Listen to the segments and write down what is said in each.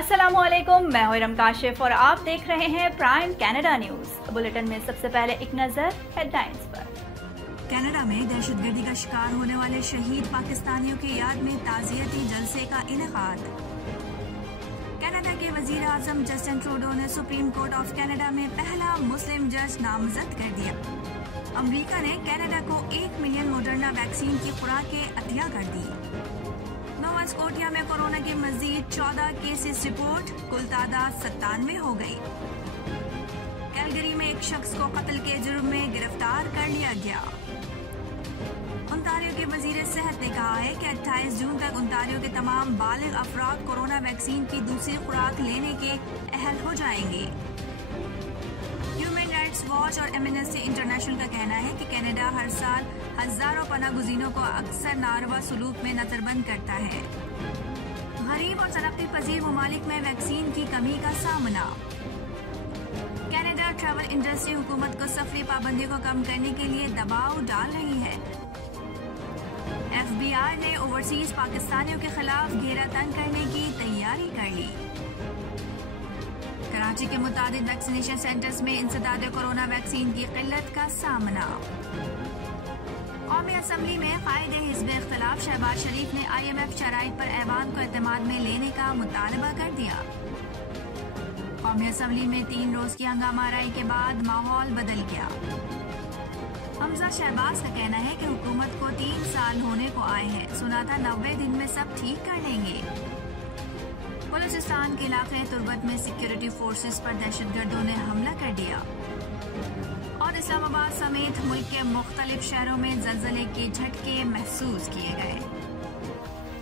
अस्सलामुअलैकुम, मैं हूं इरम काशिफ और आप देख रहे हैं प्राइम कनाडा न्यूज़। बुलेटिन में सबसे पहले एक नजर हेडलाइंस पर। कनाडा में दहशतगर्दी का शिकार होने वाले शहीद पाकिस्तानियों की याद में ताज़ियती जलसे का इनेकाद। कनाडा के वजीर आजम जस्टिन ट्रूडो ने सुप्रीम कोर्ट ऑफ कनाडा में पहला मुस्लिम जज नामजद कर दिया। अमेरिका ने कनाडा को 1 मिलियन मॉडर्ना वैक्सीन की खुराकें अतिया कर दी। नोवा स्कोटिया में कोरोना के मजीद 14 केसेस रिपोर्ट, कुल तादाद 97 हो गई। कैलगरी में एक शख्स को कत्ल के जुर्म में गिरफ्तार कर लिया गया। ओंटारियो के वजीर सेहत ने कहा है कि 28 जून तक ओंटारियो के तमाम बालिग अफराद कोरोना वैक्सीन की दूसरी खुराक लेने के अहल हो जाएंगे। ह्यूमन राइट्स वॉच और एमनेस्टी इंटरनेशनल का कहना है कि कनाडा हर साल हजारों पनाह गुज़ीरों को अक्सर नारवा सलूक में नजरबंद करता है। गरीब और तरक्की पजीर ममालिक में वैक्सीन की कमी का सामना। कनाडा ट्रैवल इंडस्ट्री हुकूमत को सफरी पाबंदी को कम करने के लिए दबाव डाल रही है। FBI ने ओवरसीज पाकिस्तानियों के खिलाफ घेरा तंग करने की तैयारी कर ली। कराची के मुताबिक वैक्सीनेशन सेंटर्स में इंसदाद कोरोना वैक्सीन की किल्लत का सामना। कौमी असम्बली में कायदे हिज़्ब इख्तिलाफ शहबाज शरीफ ने IMF शराइत पर ऐवान को एतमाद में लेने का मुतालबा कर दिया। कौमी असम्बली में 3 रोज की हंगामाराई के बाद माहौल बदल गया। हमजा शहबाज का कहना है कि हुकूमत को 3 साल होने को आए हैं, सुना था 90 दिन में सब ठीक कर लेंगे। बलूचिस्तान के इलाके तुर्बत में सिक्योरिटी फोर्सेस पर दहशतगर्दों ने हमला कर दिया। और इस्लामाबाद समेत मुल्क के मुख्तलिफ शहरों में जलजले के झटके महसूस किए गए।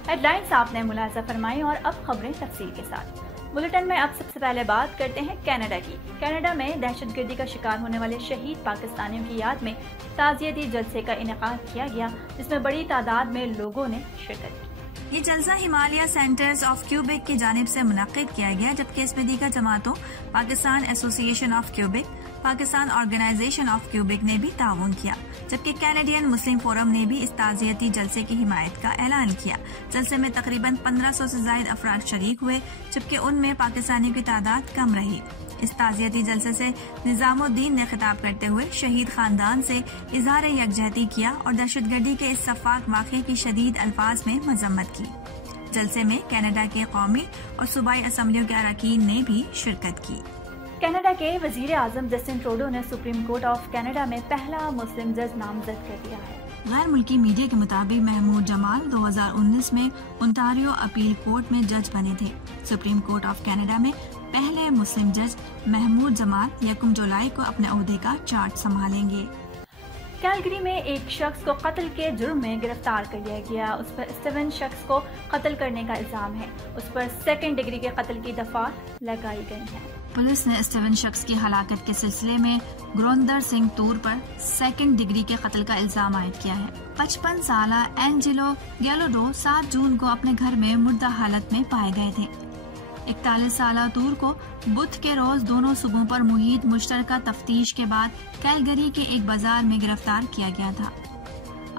हेडलाइंस आपने मुलाजा फरमाई और अब खबरें तफसील के साथ। बुलेटिन में अब सबसे पहले बात करते हैं कनाडा की। कनाडा में दहशतगर्दी का शिकार होने वाले शहीद पाकिस्तानियों की याद में ताज़ियती जलसे का इनेकाद किया गया, जिसमें बड़ी तादाद में लोगों ने शिरकत की। ये जलसा हिमालय सेंटर्स ऑफ क्यूबेक की जानिब से मुनक्किद किया गया, जबकि इसमें दीगर जमातों Pakistan association of Quebec, Pakistan organisation of Quebec ने भी ताउन किया, जबकि कैनेडियन मुस्लिम फोरम ने भी इस ताज़ियती जलसे की हिमायत का ऐलान किया। जलसे में तकरीबन 1500 से ज्यादा अफराद शरीक हुए, जबकि उनमें पाकिस्तानियों की तादाद कम रही। इस ताज़ियती जलसे से निजामुद्दीन ने खिताब करते हुए शहीद खानदान से इजहार यकजहती किया और दहशतगर्दी के इस सफाक वाक़े की शदीद अल्फाज में मजम्मत की। जलसे में कनाडा के कौमी और सूबाई असम्बलियों के अरकान ने भी शिरकत की। कनाडा के वजीर आजम जस्टिन ट्रूडो ने सुप्रीम कोर्ट ऑफ कनाडा में पहला मुस्लिम जज नामजद कर दिया है। गैर मुल्की मीडिया के मुताबिक महमूद जमाल 2019 में ओंटारियो अपील कोर्ट में जज बने थे। सुप्रीम कोर्ट ऑफ कनाडा में पहले मुस्लिम जज महमूद जमाल 1 जुलाई को अपने ओहदे का चार्ज संभालेंगे। कैलगरी में एक शख्स को कत्ल के जुर्म में गिरफ्तार कर लिया गया। उस पर स्टीवन शख्स को कत्ल करने का इल्जाम है। उस पर 2nd डिग्री के कत्ल की दफात लगाई गई है। पुलिस ने स्टीवन शख्स की हलाकत के सिलसिले में गुरविंदर सिंह तूर पर 2nd डिग्री के कत्ल का इल्जाम आयद किया है। 55 साला एंजेलो गैलोडो 7 जून को अपने घर में मुर्दा हालत में पाए गए थे। 41 साला तूर को बुध के रोज दोनों सूबों पर मुहित मुश्तरका तफ्तीश के बाद कैलगरी के एक बाजार में गिरफ्तार किया गया था।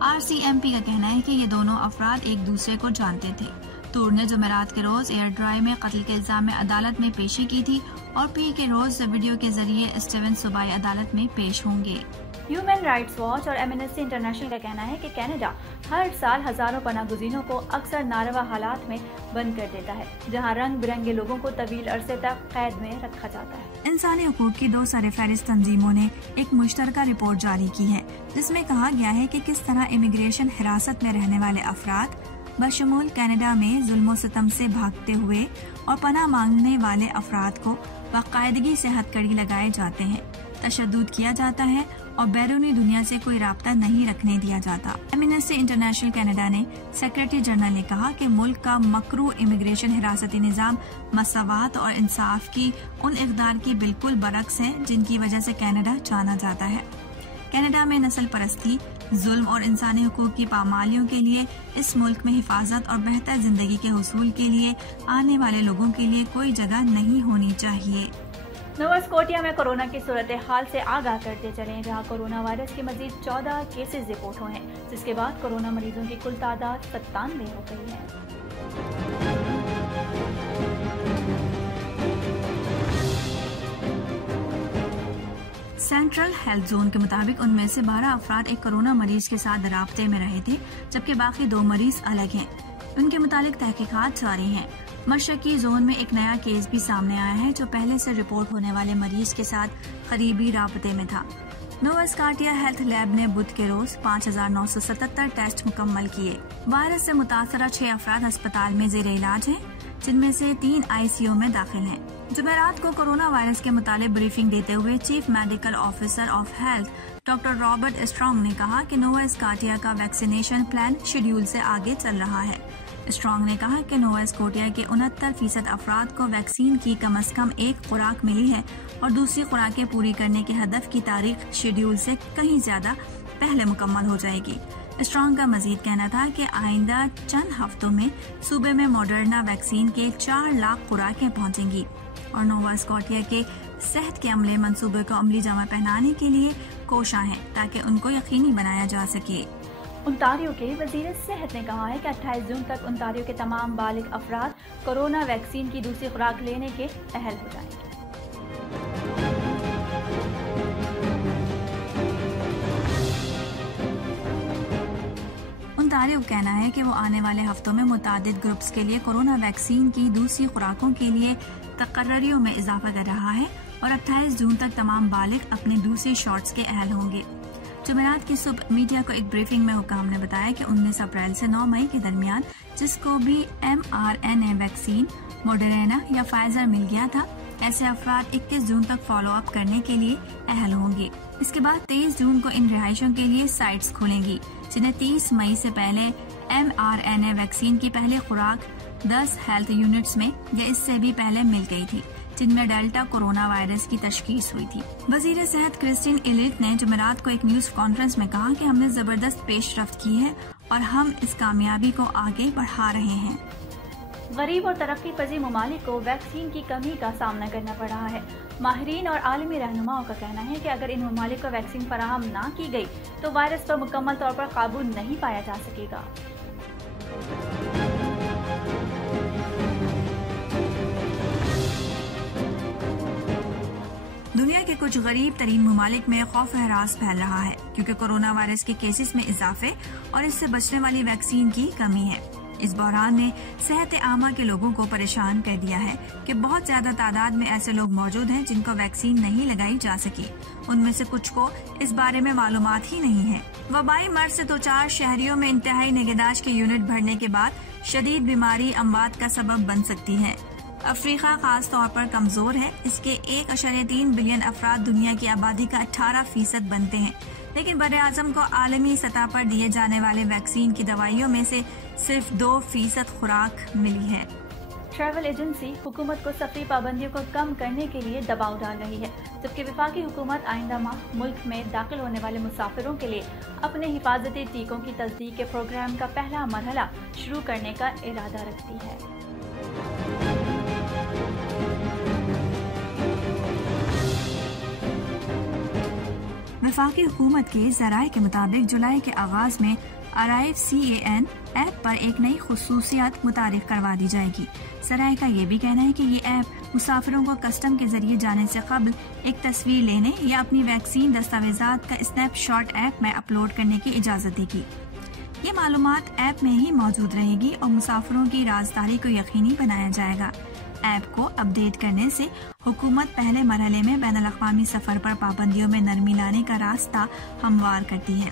RCMP का कहना है कि ये दोनों अफराद एक दूसरे को जानते थे। तूर ने जमेरात के रोज एयर ड्राई में कत्ल के इल्जाम में अदालत में पेशी की थी और पी के रोज वीडियो के जरिए स्टीवन सूबाई अदालत में पेश होंगे। ह्यूमन राइट्स वॉच और एमनेस्टी इंटरनेशनल का कहना है कि कनाडा हर साल हजारों पनाह गुज़ीरों को अक्सर नारवा हालात में बंद कर देता है, जहां रंग बिरंगे लोगों को तवील अरसे तक कैद में रखा जाता है। इंसानी हुकूक की 2 सरफहरिस्त तंजीमों ने एक मुश्तरका रिपोर्ट जारी की है, जिसमें कहा गया है कि किस तरह इमिग्रेशन हिरासत में रहने वाले अफराद बशमूल कनाडा में जुल्म सितम से भागते हुए और पनाह मांगने वाले अफराद को बाकायदगी से हथकड़ी लगाए जाते हैं, तशद्दुद किया जाता है और बैरूनी दुनिया से कोई राब्ता नहीं रखने दिया जाता। एमनेस्टी इंटरनेशनल कनाडा ने सेक्रेटरी जनरल ने कहा कि मुल्क का मकरू इमिग्रेशन हिरासती निज़ाम मसवात और इंसाफ की उन इक़दार की बिल्कुल बरक्स है जिनकी वजह से कनाडा जाना जाता है। कनाडा में नस्ल परस्ती, जुल्म और इंसानी हुकूक की पामालियों के लिए, इस मुल्क में हिफाजत और बेहतर जिंदगी के हुसूल के लिए आने वाले लोगों के लिए कोई जगह नहीं होनी चाहिए। नोवा स्कोटिया में कोरोना की सूरत हाल से आगाह करते चले, जहां कोरोना वायरस के मजीद 14 केसेस रिपोर्ट हुए हैं, जिसके बाद कोरोना मरीजों की कुल तादाद 97 हो गई है। सेंट्रल हेल्थ जोन के मुताबिक उनमें से 12 अफराद एक कोरोना मरीज के साथ राब्ते में रहे थे, जबकि बाकी 2 मरीज अलग हैं। उनके मुतालिक तहकीकात जारी हैं। मशरकी जोन में एक नया केस भी सामने आया है जो पहले से रिपोर्ट होने वाले मरीज के साथ करीबी राब्ते में था। नोवा स्कॉटिया हेल्थ लैब ने बुध के रोज 5,977 टेस्ट मुकम्मल किए। वायरस से मुतासरा 6 अफराद अस्पताल में जेर इलाज हैं, जिनमें से 3 ICU में दाखिल हैं। जुमेरात को कोरोना वायरस के मुतालिक ब्रीफिंग देते हुए chief medical officer of health doctor Robert strong ने कहा कि नोवा स्कॉटिया का वैक्सीनेशन प्लान शेड्यूल से आगे चल रहा है। स्ट्रॉन्ग ने कहा कि नोवा स्कॉटिया के 69% अफराद को वैक्सीन की कम से कम एक खुराक मिली है और दूसरी खुराकें पूरी करने के हदफ की तारीख शेड्यूल से कहीं ज्यादा पहले मुकम्मल हो जाएगी। स्ट्रॉन्ग का मजीद कहना था कि आइंदा चंद हफ्तों में सूबे में मॉडर्ना वैक्सीन के 4 लाख खुराकें पहुंचेंगी और नोवा स्कॉटिया के सेहत के अमले मंसूबे को अमली जमा पहनाने के लिए कोशां हैं ताकि उनको यकीनी बनाया जा सके। ओंटारियो के वजीर सेहत ने कहा है कि 28 जून तक ओंटारियो के तमाम बालिग अफराद कोरोना वैक्सीन की दूसरी खुराक लेने के अहल हो जाएंगे। ओंटारियो कहना है कि वो आने वाले हफ्तों में मुतादिद ग्रुप्स के लिए कोरोना वैक्सीन की दूसरी खुराकों के लिए तकर्रियों में इजाफा कर रहा है और 28 जून तक तमाम बालिग अपने दूसरी शॉट्स के अहल होंगे। जुमेरात की सुबह मीडिया को एक ब्रीफिंग में हुकाम ने बताया कि 19 अप्रैल से 9 मई के दरमियान जिसको भी mRNA वैक्सीन मॉडर्ना या फाइजर मिल गया था, ऐसे अफराद 21 जून तक फॉलो अप करने के लिए अहल होंगे। इसके बाद 23 जून को इन रिहायशों के लिए साइट्स खुलेंगी, जिन्हें 30 मई से पहले mRNA वैक्सीन की पहली खुराक 10 हेल्थ यूनिट्स में या इससे भी पहले मिल गई थी, जिनमें डेल्टा कोरोना वायरस की तशखीस हुई थी। वजीर सेहत क्रिस्टीन इलिट ने जुमेरात को एक न्यूज कॉन्फ्रेंस में कहा कि हमने जबरदस्त पेशरफ्त की है और हम इस कामयाबी को आगे बढ़ा रहे हैं। गरीब और तरक्की पजीर ममालिक को वैक्सीन की कमी का सामना करना पड़ रहा है। माहिरीन और आलमी रहनुमाओं का कहना है कि अगर इन ममालिक को वैक्सीन फराहम ना की गई तो वायरस पर मुकम्मल तौर पर काबू नहीं पाया जा सकेगा। दुनिया के कुछ गरीब तरीन ममालिक में खौफ हरास फैल रहा है क्योंकि कोरोना वायरस के केसेस में इजाफे और इससे बचने वाली वैक्सीन की कमी है। इस बहरान ने सेहत आमा के लोगों को परेशान कर दिया है कि बहुत ज्यादा तादाद में ऐसे लोग मौजूद हैं जिनको वैक्सीन नहीं लगाई जा सकी। उनमें से कुछ को इस बारे में मालूमात ही नहीं है। वबाई मर्ज से 2-4 शहरियों में इंतहाई निगहदाश्त के यूनिट भरने के बाद शदीद बीमारी अमवात का सबब बन सकती है। अफ्रीका खास तौर पर कमजोर है। इसके 1.3 बिलियन अफराद दुनिया की आबादी का 18% बनते हैं, लेकिन बड़े आजम को आलमी सतह पर दिए जाने वाले वैक्सीन की दवाइयों में से सिर्फ 2% खुराक मिली है। ट्रैवल एजेंसी हुकूमत को सफरी पाबंदियों को कम करने के लिए दबाव डाल रही है, जबकि वफाकी हुकूमत आइंदा माह मुल्क में दाखिल होने वाले मुसाफिरों के लिए अपने हिफाजती टीकों की तस्दीक के प्रोग्राम का पहला मरहला शुरू करने का इरादा रखती है। वफाकी हुकूमत के ज़राए के मुताबिक जुलाई के आगाज में अराइव CAN ऐप पर एक नई खुसूसियत मुतारिफ करवा दी जाएगी। ज़राए का ये भी कहना है कि ये ऐप मुसाफिरों को कस्टम के जरिए जाने से कबल एक तस्वीर लेने या अपनी वैक्सीन दस्तावेजात का स्नैपशॉट ऐप में अपलोड करने की इजाज़त देगी। ये मालूमात ऐप में ही मौजूद रहेगी और मुसाफिरों की राजदारी को यकीनी बनाया जाएगा। ऐप को अपडेट करने से हुकूमत पहले मरहले में बैनुल-अक़वामी सफर पर पाबंदियों में नरमी लाने का रास्ता हमवार करती है।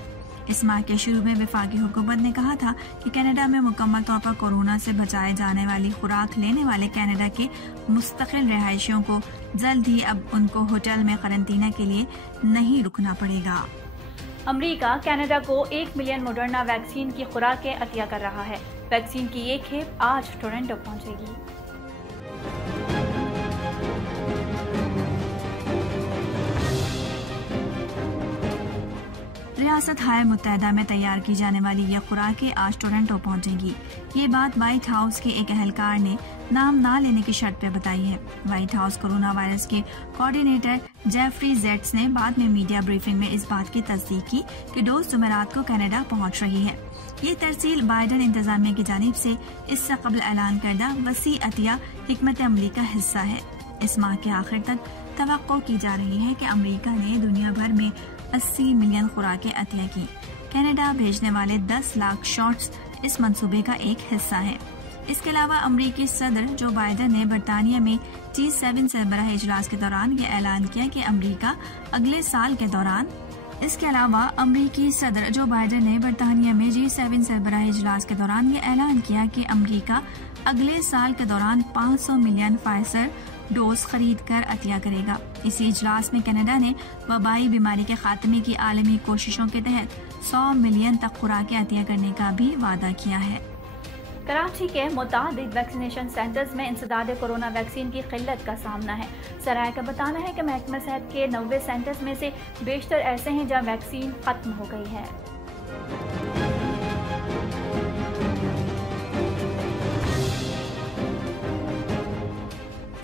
इस माह के शुरू में वफाकी हुकूमत ने कहा था कि कनाडा में मुकम्मल तौर पर कोरोना से बचाए जाने वाली खुराक लेने वाले कनाडा के मुस्तकिल रहायशियों को जल्द ही अब उनको होटल में क्वारंटीना के लिए नहीं रुकना पड़ेगा। अमेरिका कनाडा को 1 मिलियन मॉडर्ना वैक्सीन की खुराकें अतिया कर रहा है। वैक्सीन की एक खेप आज टोरंटो पहुंचेगी। रियासत हाय मुत्तहदा में तैयार की जाने वाली यह खुराकें आज टोरंटो पहुंचेंगी। ये बात व्हाइट हाउस के एक अहलकार ने नाम ना लेने की शर्त पर बताई है। व्हाइट हाउस कोरोना वायरस के कोऑर्डिनेटर जेफरी जेट्स ने बाद में मीडिया ब्रीफिंग में इस बात की तस्दीक की कि डोज जुमेरात को कनाडा पहुंच रही है। ये तरसील बाइडन इंतजामिया की जानिब से इससे कबल ऐलान करदा वसी अतिया हिकमत अमली का हिस्सा है। इस माह के आखिर तक तवक्को की जा रही है कि अमेरिका ने दुनिया भर में 80 मिलियन खुराकें अतिया की। कनाडा भेजने वाले 10 लाख शॉट्स इस मंसूबे का एक हिस्सा है। इसके अलावा अमेरिकी सदर जो बाइडेन ने बरतानिया में G7 सरबराह इजलास के दौरान ये ऐलान किया कि अमेरिका अगले साल के दौरान G7 सरबराह इजलास के दौरान ये ऐलान किया कि अमेरिका अगले साल के दौरान 500 मिलियन फाइजर डोज खरीद कर अतिया करेगा। इसी इजलास में कनाडा ने वबाई बीमारी के खात्मे की आलमी कोशिशों के तहत 100 मिलियन तक खुराकें अतिया करने का भी वादा किया है। कराची के मुतादिद वैक्सीनेशन सेंटर्स में इंसदाद कोरोना वैक्सीन की किल्लत का सामना है। सराय का बताना है कि महकमा सेहत के 90 सेंटर्स में से बेशतर ऐसे हैं जहां वैक्सीन खत्म हो गई है।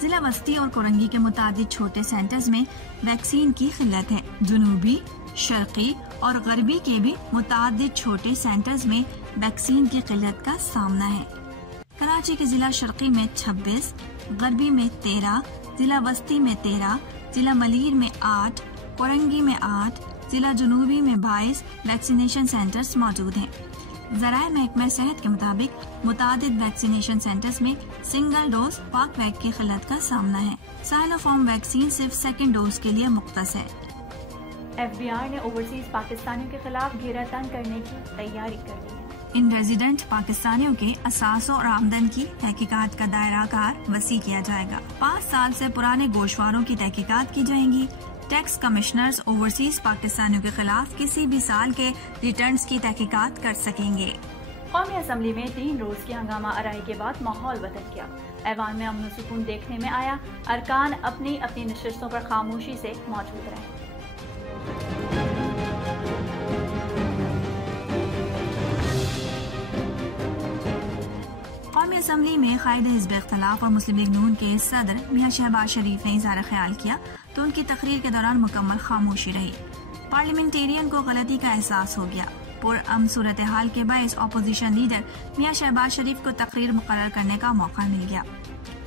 जिला वस्ती और कोरंगी के मुतादिद छोटे सेंटर्स में वैक्सीन की किल्लत है। जुनूबी, शर्की और गरबी के भी मुतादिद छोटे सेंटर्स में वैक्सीन की किल्लत का सामना है। कराची के जिला शर्की में 26, गरबी में 13, जिला वस्ती में 13, जिला मलीर में 8, कोरंगी में 8, जिला जुनूबी में 22 वैक्सीनेशन सेंटर्स मौजूद हैं। ज़राए महकमा सेहत के मुताबिक मुतादिद वैक्सीनेशन सेंटर्स में सिंगल डोज पाकवैक की किल्लत का सामना है। साइनोफार्म वैक्सीन सिर्फ सेकेंड डोज के लिए मुख्तस है। FBI ने ओवरसीज पाकिस्तानियों के खिलाफ घेरा तंग करने की तैयारी कर ली है। इन रेजिडेंट पाकिस्तानियों के असासों और आमदन की तहकीकात का दायरा कार वसी किया जाएगा। 5 साल से पुराने गोशवारों की तहकीकात की जाएंगी। टैक्स कमिश्नर्स ओवरसीज पाकिस्तानियों के खिलाफ किसी भी साल के रिटर्न्स की तहकीकात कर सकेंगे। कौमी असम्बली में 3 रोज की हंगामा आराई के बाद माहौल बदल गया। ऐवान में अमन सुकून देखने में आया। अरकान अपनी अपनी नशिस्तों पर खामोशी से मौजूद रहे। कौमी असम्बली में कायदे हिज़्ब इख्तिलाफ और मुस्लिम लीग नून के सदर मियां शहबाज शरीफ ने इज़हार ख्याल किया तो उनकी तकरीर के दौरान मुकम्मल खामोशी रही। पार्लियामेंटेरियन को गलती का एहसास हो गया। पुरअमन सूरत हाल के बायस अपोजिशन लीडर मियां शहबाज शरीफ को तकरीर मुकर्रर करने का मौका मिल गया।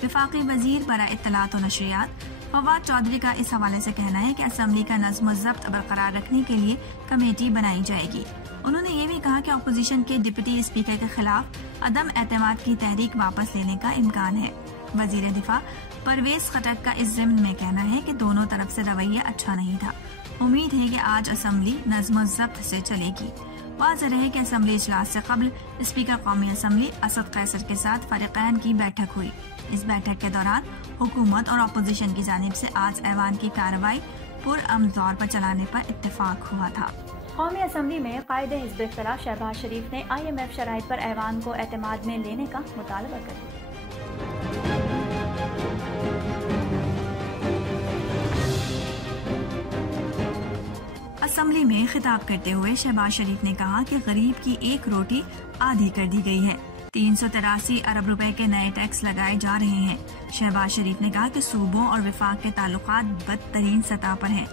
वफाकी वजीर बराए इत्तलात और नशरियात फवाद चौधरी का इस हवाले से कहना है कि असम्बली का नज़्म ज़ब्त बरकरार रखने के लिए कमेटी बनाई जाएगी। उन्होंने ये भी कहा कि अपोजिशन के डिप्टी स्पीकर के खिलाफ अदम एतमाद की तहरीक वापस लेने का इम्कान है। वजीर दिफा परवेज खटक का इस ज़िम्न में कहना है कि दोनों तरफ से रवैया अच्छा नहीं था। उम्मीद है कि आज असम्बली नज़्म ज़ब्त से चलेगी। वाज़ेह है कि असम्बली इजलास से कबल स्पीकर कौमी असम्बली असद कैसर के साथ फरीक़ैन की बैठक हुई। इस बैठक के दौरान हुकूमत और अपोजिशन की जानिब से आज ऐवान की कार्रवाई पुरअमन तौर पर चलाने पर इत्तेफाक हुआ था। कौमी असम्बली में कायदे हिज़्ब इख्तिलाफ शहबाज शरीफ ने IMF शराइत पर ऐवान को एतमाद में लेने का मुतालबा कर दिया। असम्बली में खिताब करते हुए शहबाज शरीफ ने कहा कि गरीब की एक रोटी आधी कर दी गई है। 383 अरब रुपए के नए टैक्स लगाए जा रहे हैं। शहबाज शरीफ ने कहा कि सूबों और विफाक के ताल्लुकात बदतरीन सतह पर हैं।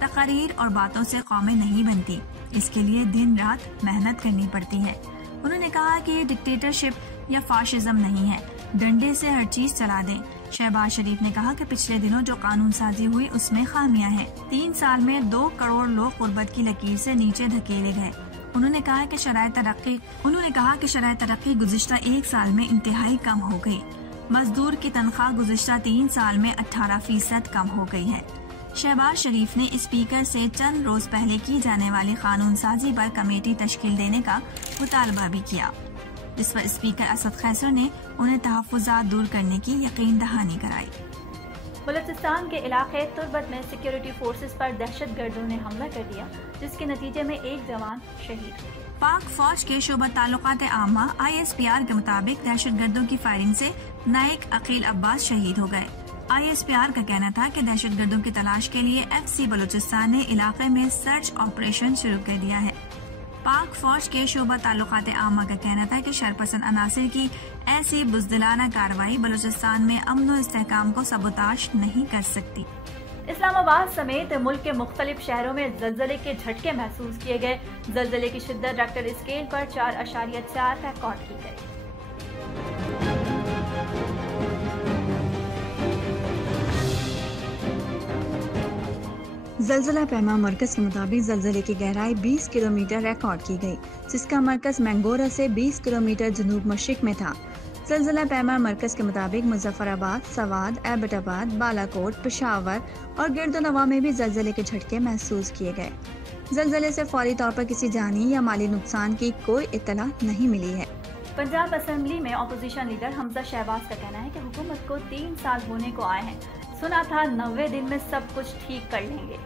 तकरीर और बातों से कौमें नहीं बनती, इसके लिए दिन रात मेहनत करनी पड़ती है। उन्होंने कहा कि ये डिक्टेटरशिप या फाशिज्म नहीं है, डंडे से हर चीज चला दें। शहबाज शरीफ ने कहा कि पिछले दिनों जो कानून साजी हुई उसमें खामियां हैं। 3 साल में 2 करोड़ लोग गुर्बत की लकीर से नीचे धकेले गए। उन्होंने कहा कि शराय तरक्की गुज़िश्ता 1 साल में इंतहाई कम हो गई। मजदूर की तनख्वाह गुज़िश्ता 3 साल में 18% कम हो गई है। शहबाज शरीफ ने स्पीकर से चंद रोज पहले की जाने वाली कानून साजी पर कमेटी तश्कील देने का मुतालबा भी किया, जिस पर स्पीकर असद कैसर ने उन्हें तहफ़्फ़ुज़ात दूर करने की यकीन दहानी कराई। बलूचिस्तान के इलाके तुर्बत में सिक्योरिटी फोर्सेस पर दहशतगर्दों ने हमला कर दिया, जिसके नतीजे में एक जवान शहीद हुए। पाक फौज के शोबा ताल्लुकात आमा ISPR के मुताबिक दहशतगर्दों की फायरिंग से नायक अकील अब्बास शहीद हो गए। ISPR का कहना था कि दहशतगर्दों की तलाश के लिए FC बलूचिस्तान ने इलाके में सर्च ऑपरेशन शुरू कर दिया है। पाक फौज के शोबा ताल्लुकात आमा का कहना था कि शरपसंद अनासिर की ऐसी बुज़दिलाना कार्रवाई बलूचिस्तान में अमन और इस्तेहकाम को सबोताश नहीं कर सकती। इस्लामाबाद समेत मुल्क के मुख्तलिफ शहरों में ज़लज़ले के झटके महसूस किए गए। ज़लज़ले की शिद्दत रेक्टर स्केल पर 4.4 रिकॉर्ड की गई। जलजला पैमा मरकज के मुताबिक जलजले की गहराई 20 किलोमीटर रिकॉर्ड की गई, जिसका मरकज मैंगोरा से 20 किलोमीटर जनूब मशरिक में था। जलजला पैमा मरकज के मुताबिक मुजफ्फराबाद, सवाद, एबटाबाद, बालाकोट, पेशावर और गिरदोनवा में भी जलजले के झटके महसूस किए गए। जलजले से फौरी तौर पर किसी जानी या माली नुकसान की कोई इत्तला नहीं मिली है। पंजाब असेंबली में अपोजिशन लीडर हमजा शहबाज का कहना है कि हुकूमत को 3 साल होने को आए हैं, सुना था 90 दिन में सब कुछ ठीक कर लेंगे।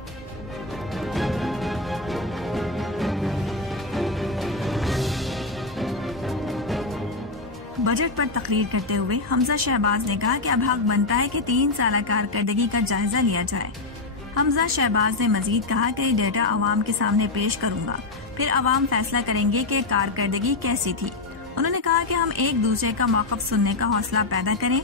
बजट पर तकरीर करते हुए हमजा शहबाज ने कहा कि अब हक बनता है कि 3 साल कारकर्दगी का जायजा लिया जाए। हमजा शहबाज ने मजीद कहा कि डेटा अवाम के सामने पेश करूंगा, फिर अवाम फैसला करेंगे कि कारकर्दगी कैसी थी। उन्होंने कहा कि हम एक दूसरे का मौक़िफ़ सुनने का हौसला पैदा करें।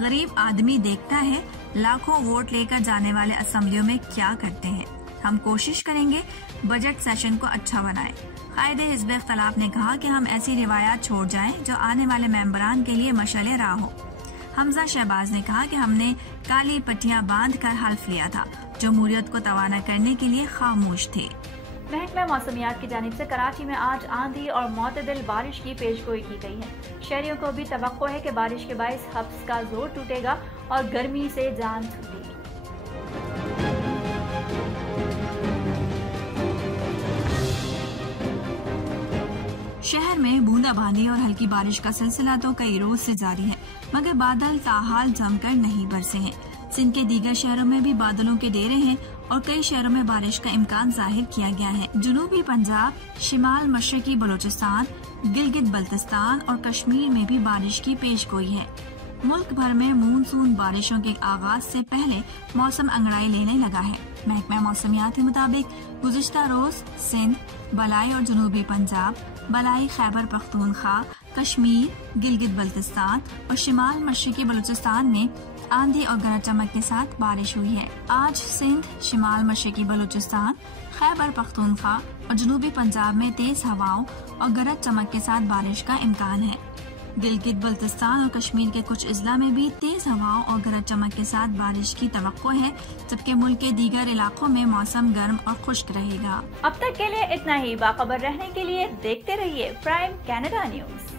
गरीब आदमी देखता है लाखों वोट लेकर जाने वाले असेंबलियों में क्या करते हैं। हम कोशिश करेंगे बजट सेशन को अच्छा बनाएं। कायदे हिज़्ब इख्तिलाफ ने कहा कि हम ऐसी रिवायात छोड़ जाएं जो आने वाले मेंबरान के लिए मशाले राह हो। हमजा शहबाज ने कहा कि हमने काली पट्टियां बांधकर हल्फ लिया था, जमहूरियत को तवाना करने के लिए खामोश थे। महकमा मौसमियात की जानिब से कराची में आज आंधी और मोतदिल बारिश की पेशगोई की गई है। शहरियों को भी तवक्को है कि बारिश के बाइस हब्स का जोर टूटेगा और गर्मी से जान छूटेगी। शहर में बूंदाबांदी और हल्की बारिश का सिलसिला तो कई रोज से जारी है, मगर बादल ताहाल जमकर नहीं बरसे हैं। सिंध के दीगर शहरों में भी बादलों के डेरे हैं और कई शहरों में बारिश का इम्कान जाहिर किया गया है। जनूबी पंजाब, शिमाल मशरकी बलोचिस्तान, गिलगित बल्तिस्तान और कश्मीर में भी बारिश की पेशगोई है। मुल्क भर में मानसून बारिशों के आगाज से पहले मौसम अंगड़ाई लेने लगा है। महकमा मौसमियात के मुताबिक गुज़िश्ता रोज सिंध, बलाई और जनूबी पंजाब, बलाई खैबर पख्तूनख्वा, कश्मीर, गिलगित बल्तिस्तान और शिमाल मशरकी बलूचिस्तान में आंधी और गरज चमक के साथ बारिश हुई है। आज सिंध, शिमाल मशरकी बलूचिस्तान, खैबर पख्तूनख्वा और जनूबी पंजाब में तेज हवाओं और गरज चमक के साथ बारिश का इम्कान है। गिलगित बल्तिस्तान और कश्मीर के कुछ अजला में भी तेज हवाओं और गरज चमक के साथ बारिश की तवक्को है, जबकि मुल्क के दीगर इलाकों में मौसम गर्म और खुश्क रहेगा। अब तक के लिए इतना ही। बाखबर रहने के लिए देखते रहिए प्राइम कनाडा न्यूज़।